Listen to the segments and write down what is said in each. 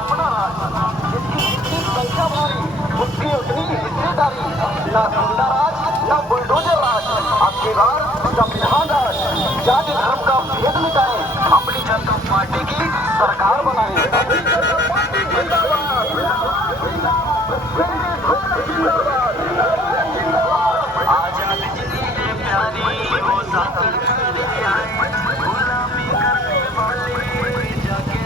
अपना राज जिसकी जितनी संख्या भारी उसकी उतनी हिस्सेदारी। ना गुंडा राज ना बुलडोजर राज, आपकी बार संविधान राज। जाति धर्म का भेद मिटाए, अपनी जनता पार्टी की सरकार बनाए। आजाद जिंदगी प्यारी वो साथी गुलामी करने वाले जाके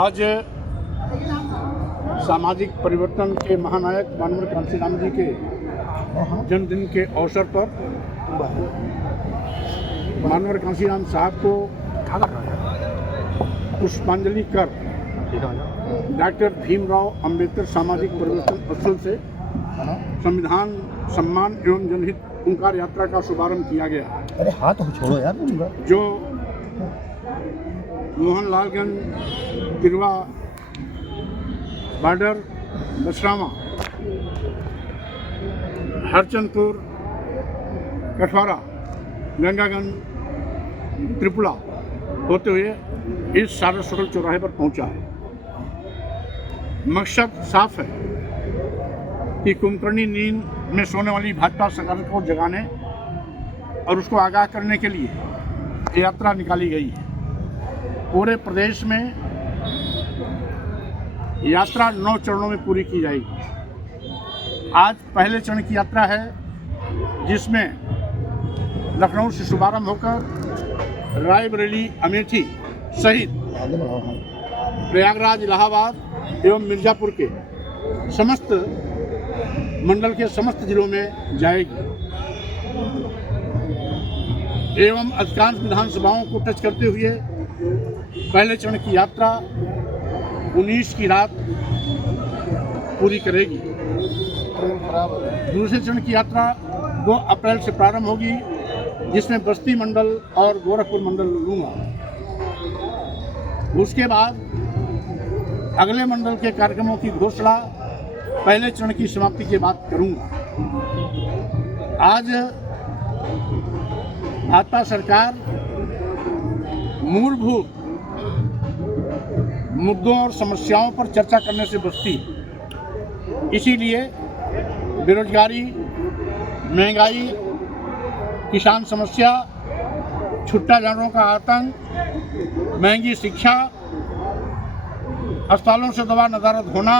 आज सामाजिक परिवर्तन के महानायक माननीय कांशीराम जी के जन्मदिन के अवसर पर माननीय कांशीराम साहब को पुष्पांजलि कर डॉक्टर भीमराव अंबेडकर सामाजिक परिवर्तन स्थल से संविधान सम्मान एवं जनहित ओंकार यात्रा का शुभारंभ किया गया। अरे हाथ छोड़ो यार, जो मोहनलालगंज तिरवा बॉर्डर बसरावा हरचंदपुर कठवारा गंगागंज त्रिपुरा होते हुए इस सारस सरोवर चौराहे पर पहुंचा है। मकसद साफ है कि कुंभकर्णी नींद में सोने वाली भाजपा सरकार को जगाने और उसको आगाह करने के लिए यात्रा निकाली गई है। पूरे प्रदेश में यात्रा 9 चरणों में पूरी की जाएगी। आज पहले चरण की यात्रा है जिसमें लखनऊ से शुभारंभ होकर रायबरेली अमेठी सहित प्रयागराज इलाहाबाद एवं मिर्ज़ापुर के समस्त मंडल के समस्त जिलों में जाएगी एवं अधिकांश विधानसभाओं को टच करते हुए पहले चरण की यात्रा 19 की रात पूरी करेगी। दूसरे चरण की यात्रा 2 अप्रैल से प्रारंभ होगी जिसमें बस्ती मंडल और गोरखपुर मंडल लूँगा। उसके बाद अगले मंडल के कार्यक्रमों की घोषणा पहले चरण की समाप्ति के बाद करूंगा। आज भाजपा सरकार मूलभूत मुद्दों और समस्याओं पर चर्चा करने से बचती है। इसीलिए बेरोजगारी, महंगाई, किसान समस्या, छुट्टा जानवरों का आतंक, महंगी शिक्षा, अस्पतालों से दवा नदारद होना,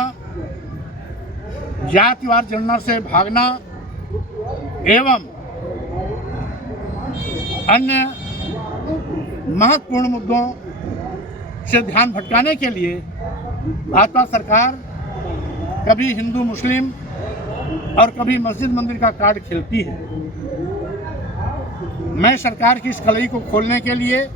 जातिवार जनगणना से भागना एवं अन्य महत्वपूर्ण मुद्दों से ध्यान भटकाने के लिए भाजपा सरकार कभी हिंदू मुस्लिम और कभी मस्जिद मंदिर का कार्ड खेलती है। मैं सरकार की इस कलई को खोलने के लिए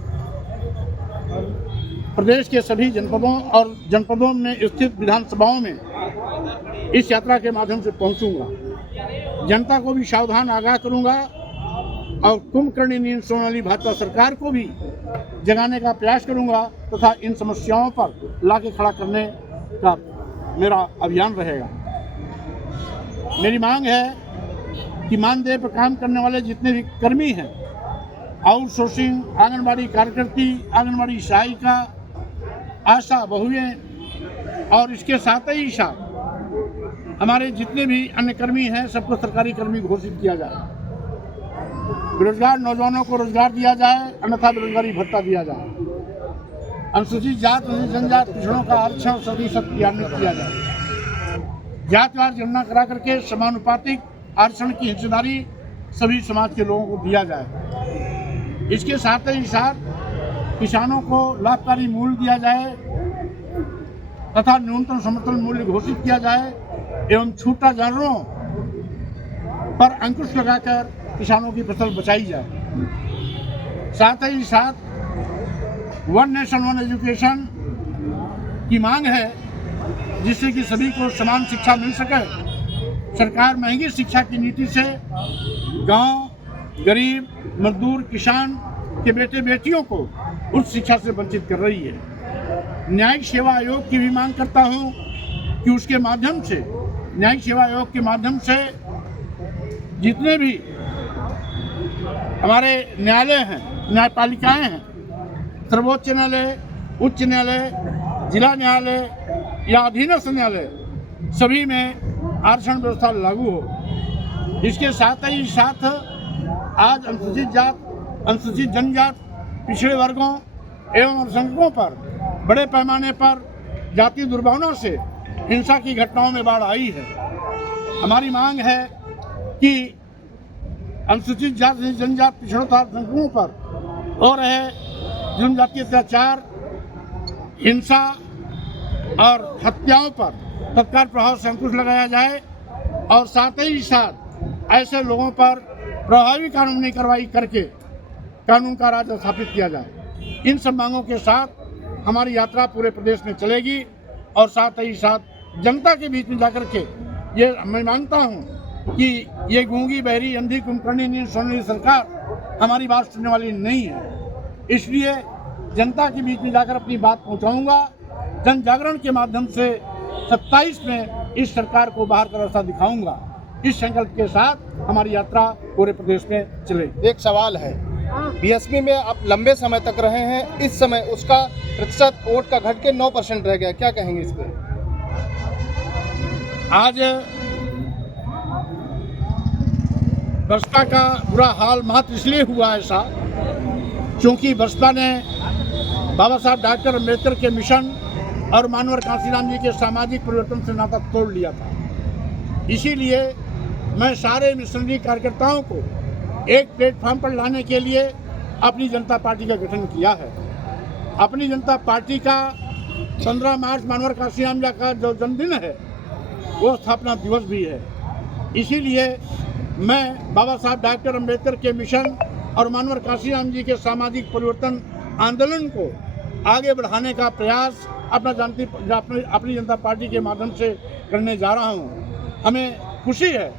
प्रदेश के सभी जनपदों में स्थित विधानसभाओं में इस यात्रा के माध्यम से पहुंचूंगा। जनता को भी सावधान आगाह करूंगा और कुंभकर्णी नींद सोने वाली भाजपा सरकार को भी जगाने का प्रयास करूंगा तथा इन समस्याओं पर लाके खड़ा करने का मेरा अभियान रहेगा। मेरी मांग है कि मानदेय पर काम करने वाले जितने भी कर्मी हैं, आउटसोर्सिंग, आंगनबाड़ी कार्यकर्ती, आंगनबाड़ी सहायिका, आशा बहुएं और इसके साथ ही साथ हमारे जितने भी अन्य कर्मी हैं सबको सरकारी कर्मी घोषित किया जाए। बेरोजगार नौजवानों को रोजगार दिया जाए, अन्यथा बेरोजगारी भत्ता दिया जाए। अनुसूचित जात, अनुसूचित जनजाति, पिछड़ों का आरक्षण 100% क्रियान्वित किया जाए। जातिवार जनगणना करा करके समानुपातिक आरक्षण की हिस्सेदारी सभी समाज के लोगों को दिया जाए। इसके साथ ही साथ किसानों को लाभकारी मूल्य दिया जाए तथा न्यूनतम समर्थन मूल्य घोषित किया जाए एवं छूटा जानवरों पर अंकुश लगाकर किसानों की फसल बचाई जाए। साथ ही साथ वन नेशन वन एजुकेशन की मांग है जिससे कि सभी को समान शिक्षा मिल सके। सरकार महंगी शिक्षा की नीति से गांव, गरीब, मजदूर, किसान के बेटे बेटियों को उच्च शिक्षा से वंचित कर रही है। न्यायिक सेवा आयोग की भी मांग करता हूं कि उसके माध्यम से, न्यायिक सेवा आयोग के माध्यम से जितने भी हमारे न्यायालय हैं, न्यायपालिकाएं हैं, सर्वोच्च न्यायालय, उच्च न्यायालय, जिला न्यायालय या अधीनस्थ न्यायालय, सभी में आरक्षण व्यवस्था लागू हो। इसके साथ ही साथ आज अनुसूचित जात, अनुसूचित जनजाति, पिछड़े वर्गों एवं अल्पसंख्यकों पर बड़े पैमाने पर जातीय दुर्भावना से हिंसा की घटनाओं में बाढ़ आई है। हमारी मांग है कि अनुसूचित जाति, जनजाति, पिछड़ों तथा अल्पसंख्यकों पर हो रहे जनजातीय अत्याचार, हिंसा और हत्याओं पर तत्काल प्रभाव से अंकुश लगाया जाए और साथ ही साथ ऐसे लोगों पर प्रभावी कानूनी कार्रवाई करके कानून का राज स्थापित किया जाए। इन सब मांगों के साथ हमारी यात्रा पूरे प्रदेश में चलेगी और साथ ही साथ जनता के बीच में जाकर के ये मैं मानता हूँ कि ये गूंगी, बहरी, अंधी, कुंभकर्णी नींद सोने वाली सरकार हमारी बात सुनने वाली नहीं है। इसलिए जनता के बीच में जाकर अपनी बात पहुँचाऊँगा। जन जागरण के माध्यम से 27 में इस सरकार को बाहर का रास्ता दिखाऊंगा। इस संकल्प के साथ हमारी यात्रा पूरे प्रदेश में चलेगी। एक सवाल है, बीएसपी में आप लंबे समय तक रहे हैं, इस समय उसका प्रतिशत वोट का घट के 9% रह गया, क्या कहेंगे इस पर? आज बसपा का बुरा हाल मात्र इसलिए हुआ ऐसा क्योंकि बसपा ने बाबा साहब डॉक्टर अम्बेडकर के मिशन और मानवर कांशीराम जी के सामाजिक परिवर्तन से नाता तोड़ लिया था। इसीलिए मैं सारे मिशनरी कार्यकर्ताओं को एक प्लेटफॉर्म पर लाने के लिए अपनी जनता पार्टी का गठन किया है। अपनी जनता पार्टी का 15 मार्च मानवर कांशीराम जी का जो जन्मदिन है वो स्थापना दिवस भी है। इसीलिए मैं बाबा साहब डॉक्टर अम्बेडकर के मिशन और मानवर कांशीराम जी के सामाजिक परिवर्तन आंदोलन को आगे बढ़ाने का प्रयास अपनी जनता पार्टी के माध्यम से करने जा रहा हूं। हमें खुशी है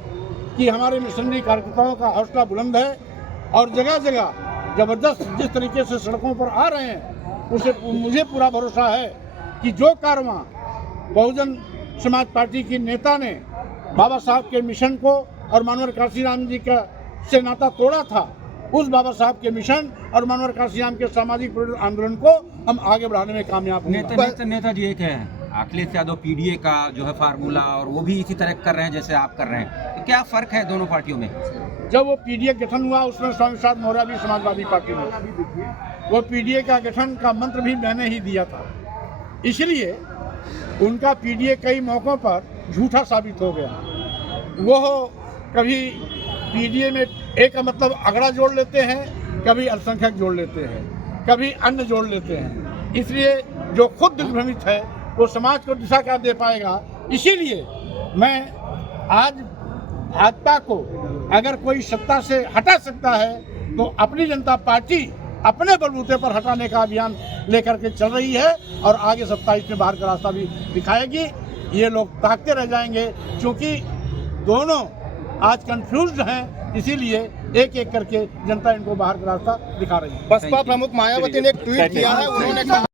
कि हमारे मिशनरी कार्यकर्ताओं का हौसला बुलंद है और जगह जगह ज़बरदस्त जिस तरीके से सड़कों पर आ रहे हैं उसे मुझे पूरा भरोसा है कि जो कारवां बहुजन समाज पार्टी की नेता ने बाबा साहब के मिशन को और मनोहर काशीराम जी का से नाता तोड़ा था, उस बाबा साहब के मिशन और मनोहर काशीराम के सामाजिक आंदोलन को हम आगे बढ़ाने में कामयाब होंगे। नेताजी एक है अखिलेश यादव पीडीए का जो है फार्मूला, और वो भी इसी तरह कर रहे हैं जैसे आप कर रहे हैं, तो क्या फर्क है दोनों पार्टियों में? जब वो पीडीए गठन हुआ उसमें स्वामी प्रसाद मौर्य भी समाजवादी पार्टी में, वो पीडीए का गठन का मंत्र भी मैंने ही दिया था, इसलिए उनका पीडीए कई मौकों पर झूठा साबित हो गया। वो कभी पीडीए में एक का मतलब अगड़ा जोड़ लेते हैं, कभी अल्पसंख्यक जोड़ लेते हैं, कभी अन्य जोड़ लेते हैं, इसलिए जो खुद दिग्भ्रमित है वो समाज को दिशा क्या दे पाएगा। इसीलिए मैं आज भाजपा को अगर कोई सत्ता से हटा सकता है तो अपनी जनता पार्टी अपने बलबूते पर हटाने का अभियान लेकर के चल रही है और आगे 27 में बाहर का रास्ता भी दिखाएगी। ये लोग ताकते रह जाएंगे क्योंकि दोनों आज कंफ्यूज्ड हैं, इसीलिए एक एक करके जनता इनको बाहर का रास्ता दिखा रही है। बसपा प्रमुख मायावती ने एक ट्वीट किया है, उन्होंने कहा